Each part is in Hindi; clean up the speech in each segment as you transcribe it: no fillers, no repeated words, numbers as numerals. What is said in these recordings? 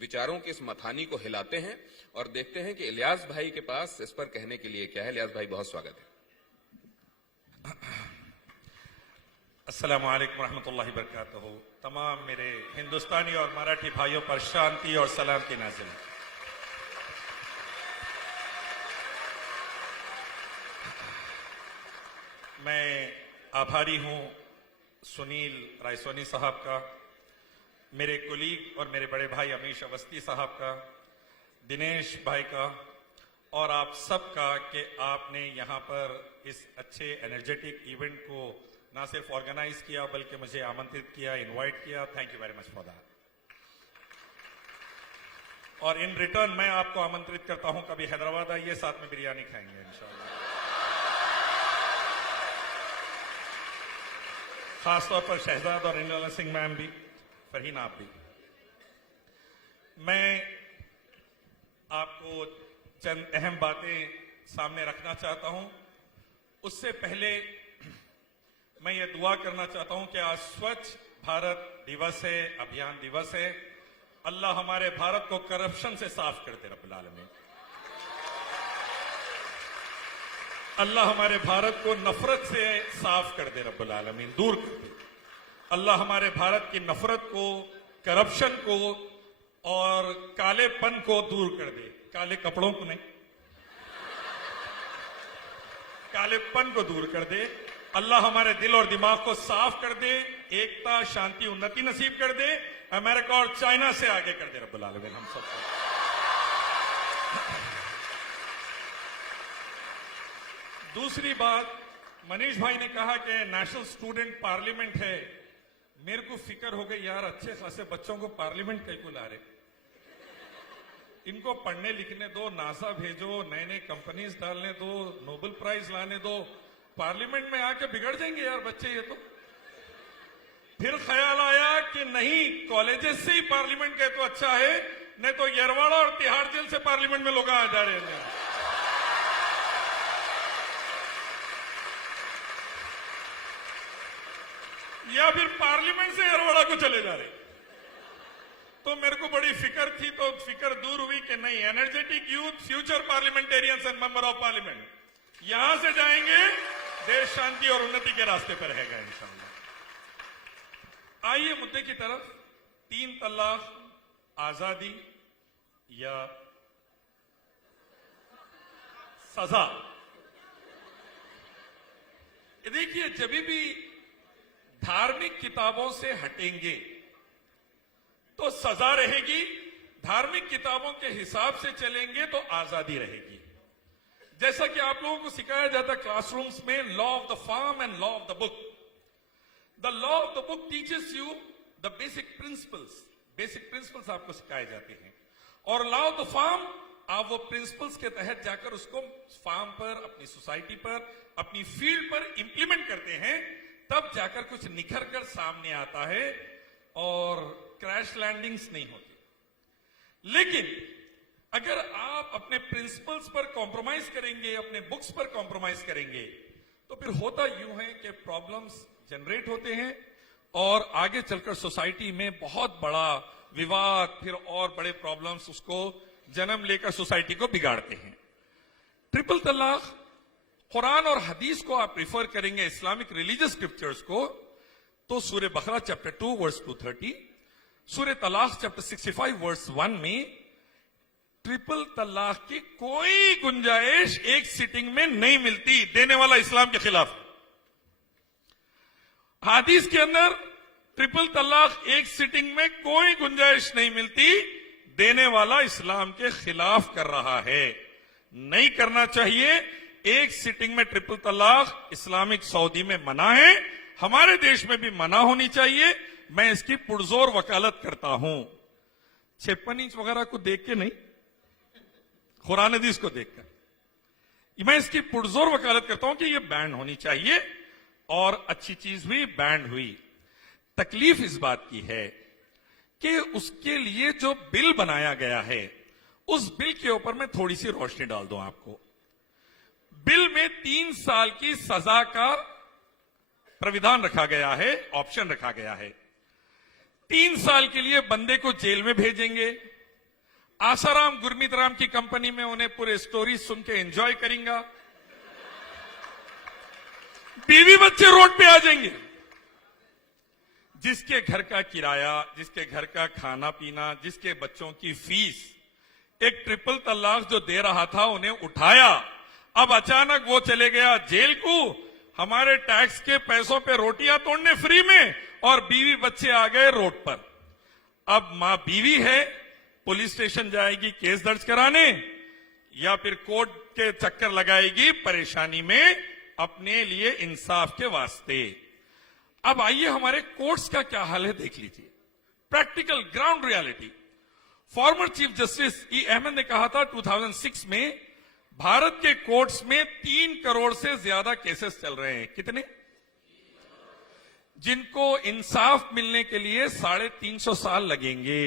विचारों की इस मथानी को हिलाते हैं और देखते हैं कि इलियास भाई के पास इस पर कहने के लिए क्या है। इलियास भाई, बहुत स्वागत है। अस्सलामु अलैकुम रहमतुल्लाहि बरकातहू। तमाम मेरे हिंदुस्तानी और मराठी भाइयों पर शांति और सलाम की नाज़िल। मैं आभारी हूं सुनील रायसोनी साहब का, मेरे कुलीग और मेरे बड़े भाई अमीश अवस्थी साहब का, दिनेश भाई का और आप सब का कि आपने यहाँ पर इस अच्छे एनर्जेटिक इवेंट को ना सिर्फ ऑर्गेनाइज किया बल्कि मुझे आमंत्रित किया, इनवाइट किया। Thank you very much for that. और इन रिटर्न मैं आपको आमंत्रित करता हूं, कभी हैदराबाद आइए, साथ में बिरयानी खाएंगे इंशाल्लाह। खासतौर पर शहजाद और इंद्रला सिंह मैम भी, फरहीन आप भी। मैं आपको चंद अहम बातें सामने रखना चाहता हूं। उससे पहले मैं ये दुआ करना चाहता हूं कि आज स्वच्छ भारत दिवस है, अभियान दिवस है। अल्लाह हमारे भारत को करप्शन से साफ कर दे रब्बुल आलमीन। अल्लाह हमारे भारत को नफरत से साफ कर दे रब्बुल आलमीन, दूर कर दे। अल्लाह हमारे भारत की नफरत को, करप्शन को और कालेपन को दूर कर दे। काले कपड़ों को नहीं, कालेपन को दूर कर दे। अल्लाह हमारे दिल और दिमाग को साफ कर दे, एकता, शांति, उन्नति नसीब कर दे। अमेरिका और चाइना से आगे कर दे रब्बुल आलमीन हम सबको। दूसरी बात, मनीष भाई ने कहा कि नेशनल स्टूडेंट पार्लियामेंट है। मेरे को फिक्र हो गई, यार अच्छे खासे बच्चों को पार्लियामेंट कहीं को ला रहे, इनको पढ़ने लिखने दो, नासा भेजो, नए नए कंपनीज डालने दो, नोबेल प्राइज लाने दो, पार्लियामेंट में आके बिगड़ जाएंगे यार बच्चे ये तो। फिर ख्याल आया कि नहीं, कॉलेजेस से ही पार्लियामेंट कहे तो अच्छा है, नहीं तो येरवाड़ा और तिहाड़ जेल से पार्लियामेंट में लोग आ जा रहे हैं, या फिर पार्लियामेंट से येरवाड़ा को चले जा रहे। तो मेरे को बड़ी फिक्र थी, तो फिक्र दूर हुई कि नहीं, energetic youth, future parliamentarians and member of parliament, यहां से जाएंगे, देश शांति और उन्नति के रास्ते पर रहेगा इंशाअल्लाह। आइए मुद्दे की तरफ। 3 तलाक, आजादी या सजा। देखिए, जब भी धार्मिक किताबों से हटेंगे तो सजा रहेगी, धार्मिक किताबों के हिसाब से चलेंगे तो आजादी रहेगी। जैसा कि आप लोगों को सिखाया जाता क्लासरूम्स में, law of the farm and law of the book. The law of the book teaches you the basic principles. Basic principles आपको सिखाए जाते हैं, और लॉ ऑफ द फार्म आप वो प्रिंसिपल्स के तहत जाकर उसको फार्म पर, अपनी सोसाइटी पर, अपनी फील्ड पर इंप्लीमेंट करते हैं, तब जाकर कुछ निखर कर सामने आता है और क्रैश लैंडिंग्स नहीं होती। लेकिन अगर आप अपने प्रिंसिपल्स पर कॉम्प्रोमाइज करेंगे, अपने बुक्स पर कॉम्प्रोमाइज करेंगे, तो फिर होता यूं है कि प्रॉब्लम्स जनरेट होते हैं और आगे चलकर सोसाइटी में बहुत बड़ा विवाद, फिर और बड़े प्रॉब्लम्स उसको जन्म लेकर सोसाइटी को बिगाड़ते हैं। ट्रिपल तलाक, कुरान और हदीस को आप प्रिफर करेंगे, इस्लामिक रिलीजियस स्क्रिप्चर्स को, तो सूरह बकरा चैप्टर 2 वर्स 230, सूरह तलाक चैप्टर 65 वर्स 1 में ट्रिपल तलाक की कोई गुंजाइश एक सिटिंग में नहीं मिलती, देने वाला इस्लाम के खिलाफ। हदीस के अंदर ट्रिपल तलाक एक सिटिंग में कोई गुंजाइश नहीं मिलती, देने वाला इस्लाम के खिलाफ कर रहा है। नहीं करना चाहिए। एक सिटिंग में ट्रिपल तलाक इस्लामिक सऊदी में मना है, हमारे देश में भी मना होनी चाहिए। मैं इसकी पुरजोर वकालत करता हूं, 56 इंच वगैरह को देख के नहीं, कुरान हदीस को देखकर मैं इसकी पुरजोर वकालत करता हूं कि यह बैन होनी चाहिए, और अच्छी चीज हुई, बैन हुई। तकलीफ इस बात की है कि उसके लिए जो बिल बनाया गया है, उस बिल के ऊपर मैं थोड़ी सी रोशनी डाल दूं आपको। बिल में 3 साल की सजा का प्राविधान रखा गया है, ऑप्शन रखा गया है। 3 साल के लिए बंदे को जेल में भेजेंगे, आसाराम गुरमीत राम की कंपनी में उन्हें पूरे स्टोरी सुन के एंजॉय करेंगे, बीवी बच्चे रोड पे आ जाएंगे। जिसके घर का किराया, जिसके घर का खाना पीना, जिसके बच्चों की फीस एक ट्रिपल तलाक जो दे रहा था उन्हें उठाया, अब अचानक वो चले गया जेल को, हमारे टैक्स के पैसों पे रोटियां तोड़ने फ्री में, और बीवी बच्चे आ गए रोड पर। अब मां बीवी है, पुलिस स्टेशन जाएगी केस दर्ज कराने, या फिर कोर्ट के चक्कर लगाएगी परेशानी में अपने लिए इंसाफ के वास्ते। अब आइए हमारे कोर्ट्स का क्या हाल है देख लीजिए, practical ground reality. Former chief justice E Ahmad ने कहा था 2006 में भारत के कोर्ट्स में 3 करोड़ से ज्यादा केसेस चल रहे हैं। कितने? जिनको इंसाफ मिलने के लिए 350 साल लगेंगे।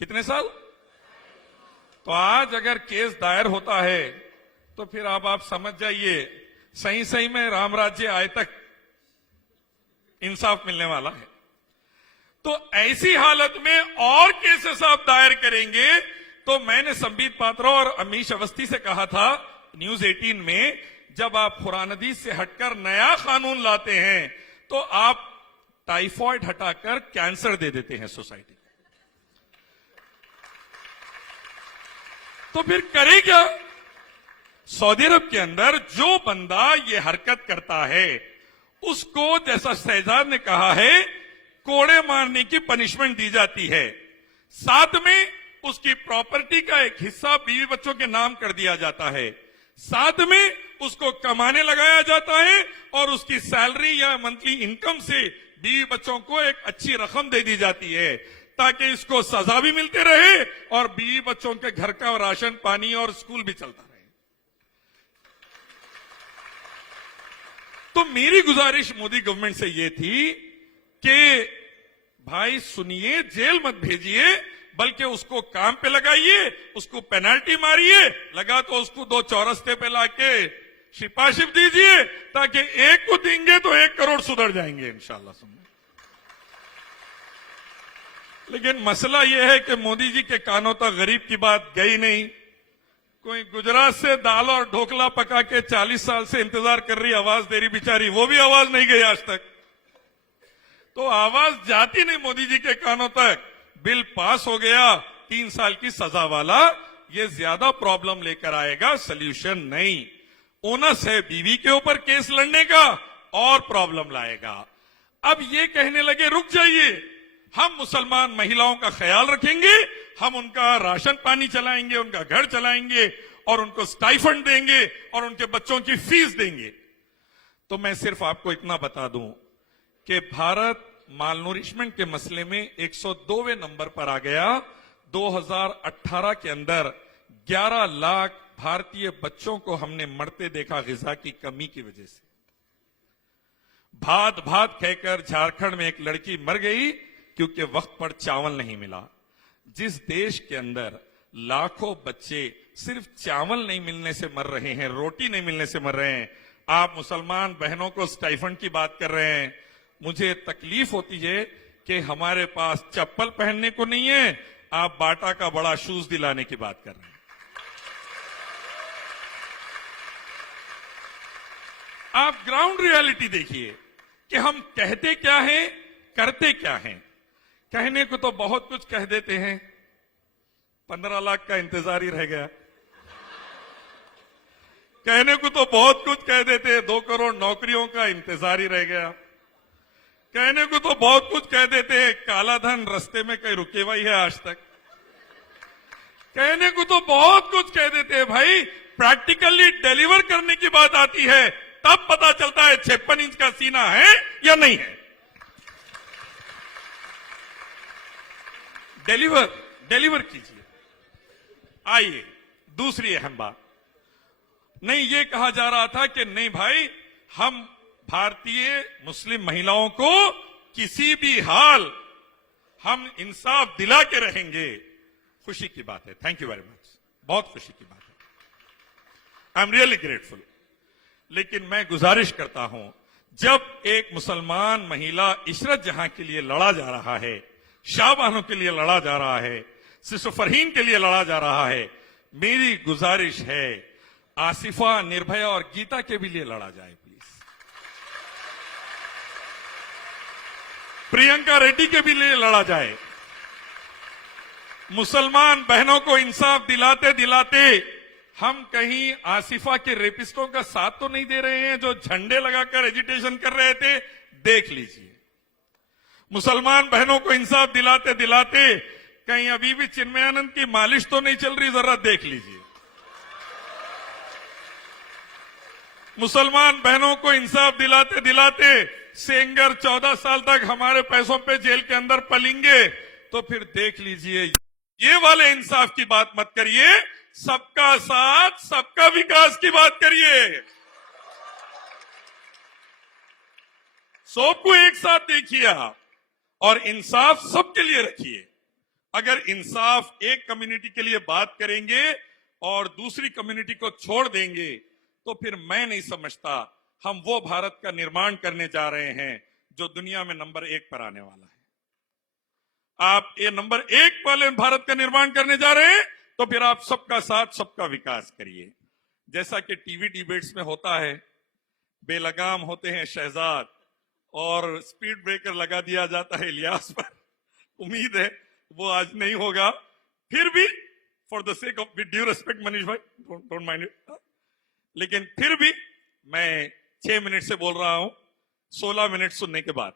कितने साल? तो आज अगर केस दायर होता है तो फिर अब आप समझ जाइए सही सही में राम राज्य आए तक इंसाफ मिलने वाला है। तो ऐसी हालत में और केसेस आप दायर करेंगे, तो मैंने संबित पात्रा और अमीश अवस्थी से कहा था न्यूज 18 में, जब आप कुरान हदीस से हटकर नया कानून लाते हैं तो आप टाइफॉइड हटाकर कैंसर दे देते हैं सोसाइटी को। तो फिर करे क्या? सऊदी अरब के अंदर जो बंदा ये हरकत करता है उसको, जैसा शहजाद ने कहा है, कोड़े मारने की पनिशमेंट दी जाती है, साथ में उसकी प्रॉपर्टी का एक हिस्सा बीवी बच्चों के नाम कर दिया जाता है, साथ में उसको कमाने लगाया जाता है और उसकी सैलरी या मंथली इनकम से बीवी बच्चों को एक अच्छी रकम दे दी जाती है, ताकि इसको सजा भी मिलते रहे और बीवी बच्चों के घर का राशन पानी और स्कूल भी चलता रहे। तो मेरी गुजारिश मोदी गवर्नमेंट से यह थी कि भाई सुनिए, जेल मत भेजिए, बल्कि उसको काम पे लगाइए, उसको पेनल्टी मारिए, लगा तो उसको 2 चौरस्ते पे लाके शिपाशिप दीजिए, ताकि एक को देंगे तो 1 करोड़ सुधर जाएंगे इंशाल्लाह। सुनिए, लेकिन मसला यह है कि मोदी जी के कानों तक गरीब की बात गई नहीं। कोई गुजरात से दाल और ढोकला पका के 40 साल से इंतजार कर रही, आवाज दे रही बेचारी, वो भी आवाज नहीं गई आज तक। तो आवाज जाती नहीं मोदी जी के कानों तक। बिल पास हो गया 3 साल की सजा वाला, ये ज्यादा प्रॉब्लम लेकर आएगा, सोल्यूशन नहीं। ओनस है बीवी के ऊपर केस लड़ने का और प्रॉब्लम लाएगा। अब ये कहने लगे रुक जाइए, हम मुसलमान महिलाओं का ख्याल रखेंगे, हम उनका राशन पानी चलाएंगे, उनका घर चलाएंगे और उनको स्टाइफंड देंगे और उनके बच्चों की फीस देंगे। तो मैं सिर्फ आपको इतना बता दूं कि भारत मालनूरिशमेंट के मसले में 102वें नंबर पर आ गया। 2018 के अंदर 11 लाख भारतीय बच्चों को हमने मरते देखा ग़िज़ा की कमी की वजह से। भात भात कहकर झारखंड में एक लड़की मर गई क्योंकि वक्त पर चावल नहीं मिला। जिस देश के अंदर लाखों बच्चे सिर्फ चावल नहीं मिलने से मर रहे हैं, रोटी नहीं मिलने से मर रहे हैं, आप मुसलमान बहनों को स्टाइफंड की बात कर रहे हैं। मुझे तकलीफ होती है कि हमारे पास चप्पल पहनने को नहीं है, आप बाटा का बड़ा शूज दिलाने की बात कर रहे हैं। आप ग्राउंड रियलिटी देखिए कि हम कहते क्या हैं, करते क्या हैं। कहने को तो बहुत कुछ कह देते हैं, 15 लाख का इंतजार ही रह गया। कहने को तो बहुत कुछ कह देते हैं, 2 करोड़ नौकरियों का इंतजार ही रह गया। कहने को तो बहुत कुछ कह देते हैं, काला धन रास्ते में कहीं रुके हुआ ही है आज तक। कहने को तो बहुत कुछ कह देते हैं, भाई प्रैक्टिकली डिलीवर करने की बात आती है तब पता चलता है 56 इंच का सीना है या नहीं है। डिलीवर कीजिए। आइए दूसरी अहम बात, नहीं ये कहा जा रहा था कि नहीं भाई हम भारतीय मुस्लिम महिलाओं को किसी भी हाल हम इंसाफ दिला के रहेंगे। खुशी की बात है, थैंक यू वेरी मच, बहुत खुशी की बात है, आई एम रियली ग्रेटफुल। लेकिन मैं गुजारिश करता हूं, जब एक मुसलमान महिला इशरत जहां के लिए लड़ा जा रहा है, शाहबानों के लिए लड़ा जा रहा है, सिस्टर फरहीन के लिए लड़ा जा रहा है। मेरी गुजारिश है आसिफा, निर्भया और गीता के भी लिए लड़ा जाए प्लीज। प्रियंका रेड्डी के भी लिए लड़ा जाए। मुसलमान बहनों को इंसाफ दिलाते दिलाते हम कहीं आसिफा के रेपिस्टों का साथ तो नहीं दे रहे हैं जो झंडे लगाकर एजिटेशन कर रहे थे। देख लीजिए, मुसलमान बहनों को इंसाफ दिलाते दिलाते कहीं अभी भी चिन्मयानंद की मालिश तो नहीं चल रही, जरा देख लीजिए। मुसलमान बहनों को इंसाफ दिलाते दिलाते सेंगर 14 साल तक हमारे पैसों पे जेल के अंदर पलेंगे, तो फिर देख लीजिए। ये वाले इंसाफ की बात मत करिए, सबका साथ सबका विकास की बात करिए। सबको एक साथ देखिए आप, और इंसाफ सबके लिए रखिए। अगर इंसाफ एक कम्युनिटी के लिए बात करेंगे और दूसरी कम्युनिटी को छोड़ देंगे, तो फिर मैं नहीं समझता हम वो भारत का निर्माण करने जा रहे हैं जो दुनिया में नंबर 1 पर आने वाला है। आप ये नंबर 1 वाले भारत का निर्माण करने जा रहे हैं, तो फिर आप सबका साथ सबका विकास करिए। जैसा कि टीवी डिबेट्स में होता है, बेलगाम होते हैं शहजाद और स्पीड ब्रेकर लगा दिया जाता है इलियास पर। उम्मीद है वो आज नहीं होगा। फिर भी for the sake of with due respect Manish भाई, डोंट माइंड इट, लेकिन फिर भी मैं 6 मिनट से बोल रहा हूं, 16 मिनट सुनने के बाद।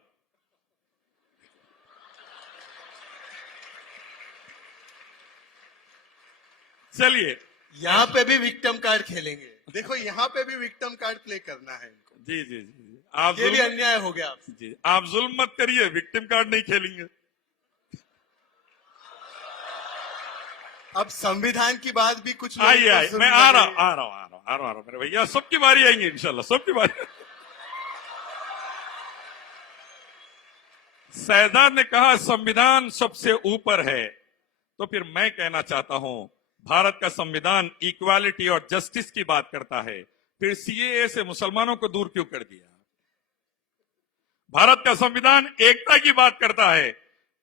चलिए, यहाँ पे भी विक्टिम कार्ड खेलेंगे। देखो, यहाँ पे भी विक्टिम कार्ड प्ले करना है इनको। जी जी जी, आप ये भी अन्याय हो गया आपसे। जी, आप जुल्म मत करिए, विक्टिम कार्ड नहीं खेलेंगे। अब संविधान की बात भी कुछ लोगों आइए को आइए, सुननी मैं आ रहा पड़ेगी। हूं मेरे भैया, सबकी बारी आएंगे इंशाल्लाह, सबकी बारी। सैयदान ने कहा संविधान सबसे ऊपर है, तो फिर मैं कहना चाहता हूं भारत का संविधान इक्वालिटी और जस्टिस की बात करता है, फिर सीएए से मुसलमानों को दूर क्यों कर दिया? भारत का संविधान एकता की बात करता है,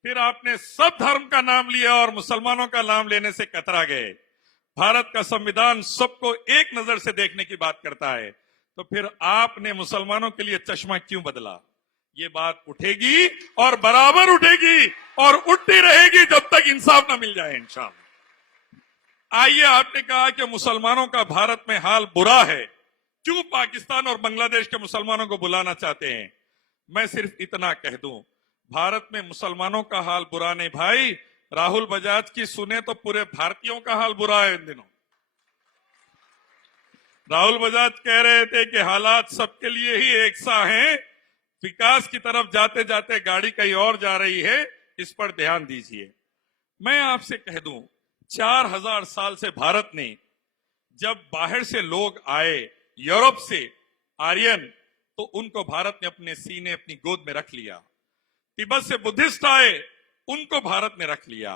फिर आपने सब धर्म का नाम लिया और मुसलमानों का नाम लेने से कतरा गए। भारत का संविधान सबको एक नजर से देखने की बात करता है, तो फिर आपने मुसलमानों के लिए चश्मा क्यों बदला? ये बात उठेगी और बराबर उठेगी और उठती रहेगी जब तक इंसाफ न मिल जाए इंशाअल्लाह। आइए, आपने कहा कि मुसलमानों का भारत में हाल बुरा है, क्यों पाकिस्तान और बांग्लादेश के मुसलमानों को बुलाना चाहते हैं? मैं सिर्फ इतना कह दूं, भारत में मुसलमानों का हाल बुरा नहीं भाई, राहुल बजाज की सुने तो पूरे भारतीयों का हाल बुरा है इन दिनों। राहुल बजाज कह रहे थे कि हालात सबके लिए ही एक सा हैं, विकास की तरफ जाते जाते गाड़ी कहीं और जा रही है, इस पर ध्यान दीजिए। मैं आपसे कह दूं, 4000 साल से भारत ने, जब बाहर से लोग आए यूरोप से आर्यन, तो उनको भारत ने अपने सीने अपनी गोद में रख लिया। तिब्बत से बुद्धिस्ट आए, उनको भारत ने रख लिया।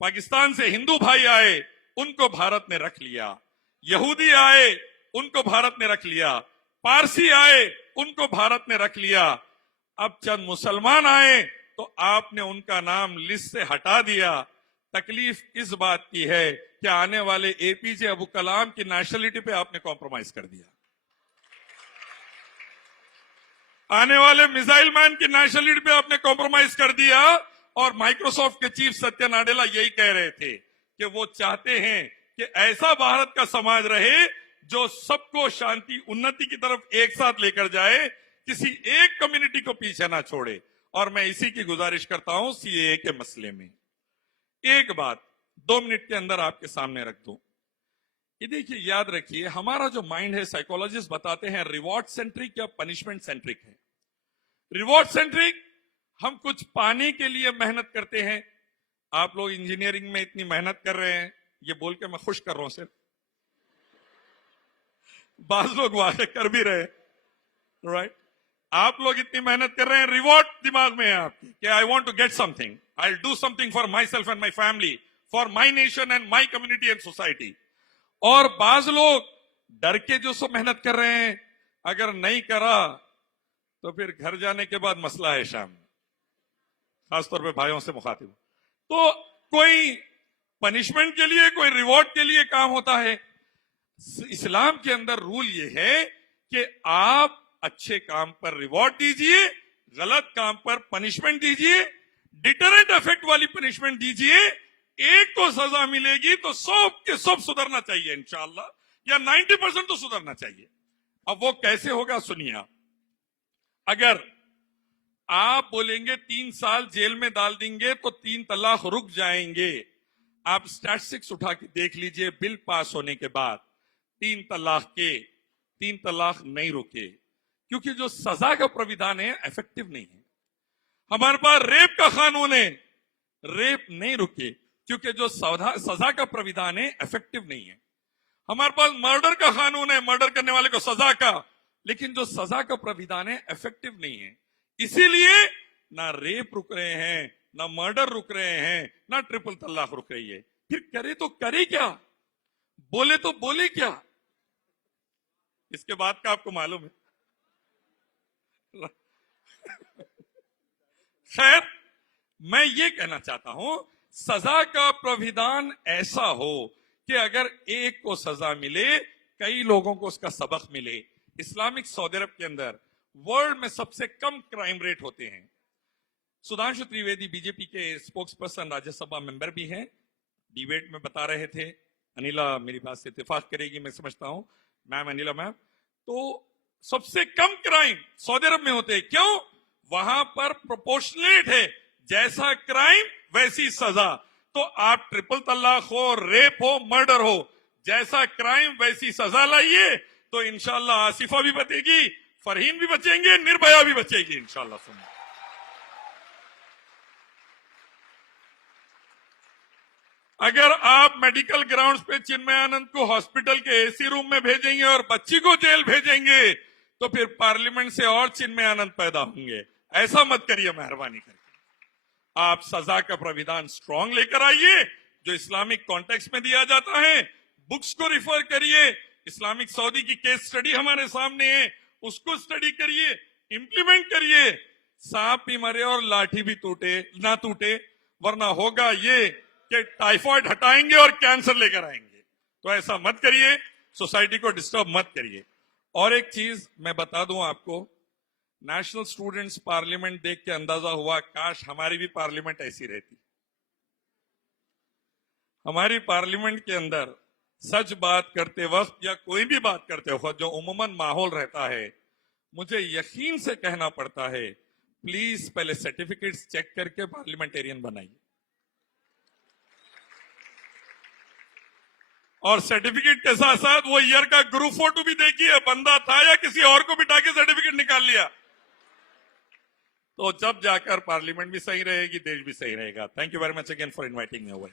पाकिस्तान से हिंदू भाई आए, उनको भारत ने रख लिया। यहूदी आए, उनको भारत ने रख लिया। पारसी आए, उनको भारत ने रख लिया। अब चंद मुसलमान आए तो आपने उनका नाम लिस्ट से हटा दिया। तकलीफ इस बात की है कि आने वाले एपीजे अब्दुल कलाम की नेशनलिटी पे आपने कॉम्प्रोमाइज कर दिया। आने वाले मिसाइल मैन की नेशनलिटी पे आपने कॉम्प्रोमाइज कर दिया। और माइक्रोसॉफ्ट के चीफ सत्य नाडेला यही कह रहे थे कि वो चाहते हैं कि ऐसा भारत का समाज रहे जो सबको शांति उन्नति की तरफ एक साथ लेकर जाए, किसी एक कम्युनिटी को पीछे ना छोड़े। और मैं इसी की गुजारिश करता हूं सीएए के मसले में। एक बात 2 मिनट के अंदर आपके सामने रख दूं। ये देखिए, याद रखिए, हमारा जो माइंड है, साइकोलॉजिस्ट बताते हैं रिवॉर्ड सेंट्रिक या पनिशमेंट सेंट्रिक है। रिवॉर्ड सेंट्रिक, हम कुछ पाने के लिए मेहनत करते हैं। आप लोग इंजीनियरिंग में इतनी मेहनत कर रहे हैं, ये बोल के मैं खुश कर रहा हूं सिर्फ, बाज लोग वादे कर भी रहे, राइट? आप लोग इतनी मेहनत कर रहे हैं, रिवॉर्ड दिमाग में है आपकी कि I want to get something, I will do something for myself and my family, for my nation and my community and society. और बाज लोग डर के जो सब मेहनत कर रहे हैं, अगर नहीं करा तो फिर घर जाने के बाद मसला है शाम में, खासतौर पे भाइयों से मुखातिब। तो कोई पनिशमेंट के लिए, कोई रिवॉर्ड के लिए काम होता है। इस्लाम के अंदर रूल ये है कि आप अच्छे काम पर रिवॉर्ड दीजिए, गलत काम पर पनिशमेंट दीजिए, डिटरेंट इफेक्ट वाली पनिशमेंट दीजिए। एक को सजा मिलेगी तो 100 के 100 सुधरना चाहिए इंशाअल्लाह, या 90% तो सुधरना चाहिए। अब वो कैसे होगा सुनिए आप। अगर आप बोलेंगे 3 साल जेल में डाल देंगे तो 3 तलाक रुक जाएंगे, आप स्टैटिस्टिक्स उठा के देख लीजिए, बिल पास होने के बाद 3 तलाक नहीं रुके, क्योंकि जो सजा का प्राविधान है इफेक्टिव नहीं है। हमारे पास रेप का कानून है, रेप नहीं रुके, क्योंकि जो सजा का प्राविधान है इफेक्टिव नहीं है। हमारे पास मर्डर का कानून है, मर्डर करने वाले को सजा का, लेकिन जो सजा का प्राविधान है इफेक्टिव नहीं है। इसीलिए ना रेप रुक रहे हैं, ना मर्डर रुक रहे हैं, ना ट्रिपल तलाक रुक रही है। फिर करे तो करे क्या, बोले तो बोले क्या? इसके बाद का आपको मालूम है। खैर, मैं ये कहना चाहता हूं, सजा का प्राविधान ऐसा हो कि अगर एक को सजा मिले, कई लोगों को उसका सबक मिले। इस्लामिक सऊदी अरब के अंदर वर्ल्ड में सबसे कम क्राइम रेट होते हैं। सुधांशु त्रिवेदी बीजेपी के स्पोक्स पर्सन, राज्यसभा मेंबर भी हैं, डिबेट में बता रहे थे। अनिला मेरी बात से इत्तेफाक करेगी, मैं समझता हूं, मैम अनिला मैम। तो सबसे कम क्राइम सऊदी अरब में होते हैं। क्यों? वहां पर प्रोपोर्शनेट है, जैसा क्राइम वैसी सजा। तो आप ट्रिपल तलाक हो, रेप हो, मर्डर हो, जैसा क्राइम वैसी सजा लाइए, तो इंशाल्लाह आसिफा भी बचेगी, फरहीन भी बचेंगे, निर्भया भी बचेगी इंशाल्लाह। सुन, अगर आप मेडिकल ग्राउंड्स पे चिन्मयानंद को हॉस्पिटल के एसी रूम में भेजेंगे और बच्ची को जेल भेजेंगे, तो फिर पार्लियामेंट से और चिन्मयानंद पैदा होंगे। ऐसा मत करिए मेहरबानी करके। आप सजा का प्राविधान स्ट्रांग लेकर आइए, जो इस्लामिक कॉन्टेक्स्ट में दिया जाता है। बुक्स को रिफर करिए, इस्लामिक सऊदी की केस स्टडी हमारे सामने है, उसको स्टडी करिए, इंप्लीमेंट करिए। सांप भी मरे और लाठी भी टूटे ना टूटे, वरना होगा ये कि टाइफॉइड हटाएंगे और कैंसर लेकर आएंगे। तो ऐसा मत करिए, सोसाइटी को डिस्टर्ब मत करिए। और एक चीज मैं बता दूं आपको, नेशनल स्टूडेंट्स पार्लियामेंट देख के अंदाजा हुआ, काश हमारी भी पार्लियामेंट ऐसी रहती। हमारी पार्लियामेंट के अंदर सच बात करते वक्त या कोई भी बात करते वक्त जो उम्मन माहौल रहता है, मुझे यकीन से कहना पड़ता है, प्लीज पहले सर्टिफिकेट्स चेक करके पार्लियामेंटेरियन बनाइए। और सर्टिफिकेट के साथ साथ वो ईयर का ग्रुप फोटो भी देखिए, बंदा था या किसी और को बिठा के सर्टिफिकेट निकाल लिया, तो जब जाकर पार्लियामेंट भी सही रहेगी, देश भी सही रहेगा। Thank you very much again for inviting me over.